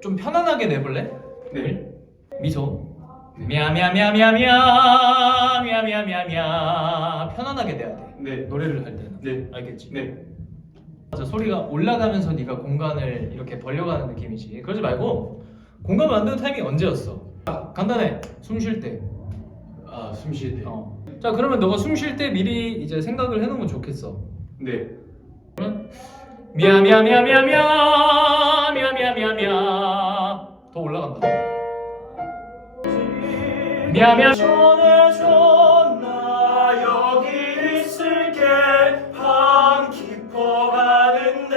좀 편안하게 내볼래? 네. 미소 미야미야미야미야미야 미야미야미야미야 편안하게 내야 돼 네. 노래를 할 때는 네. 알겠지? 네. 맞아 소리가 올라가면서 네가 공간을 이렇게 벌려가는 느낌이지 그러지 말고 공간 만드는 타이밍이 언제였어? 아, 간단해 숨 쉴 때 아, 숨쉴 때. 어. 자 그러면 너가 숨 쉴 때 미리 이제 생각을 해놓으면 좋겠어 네. 미야 미야 미야 미야 미야 미야 미야 미야 미야 더 올라간다 미야 미야 전해줘 나 여기 있을게 밤 깊어가는데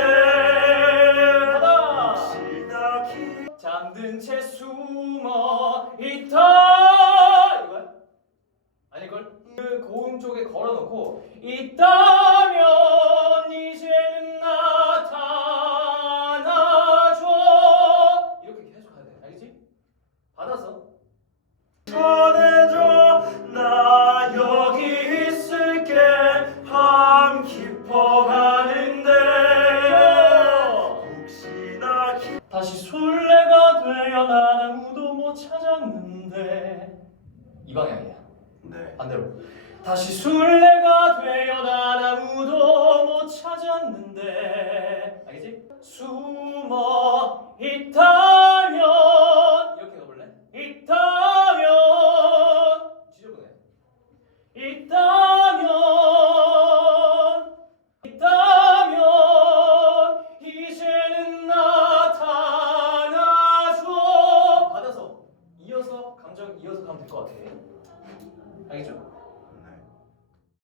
혹시나 기... 잠든 채 숨어 있다 이거야? 아닐걸? 그 고음 쪽에 걸어놓고 있다 받았어. 전해줘 나 여기 있을게. 밤 깊어가는데. 혹시나 기... 다시 술래가 되어 난 아무도 못 찾았는데. 이 방향이야. 네. 반대로. 다시 술래가 되어 난 아무도 못 찾았는데. 알겠지? 술 같아. 알겠죠?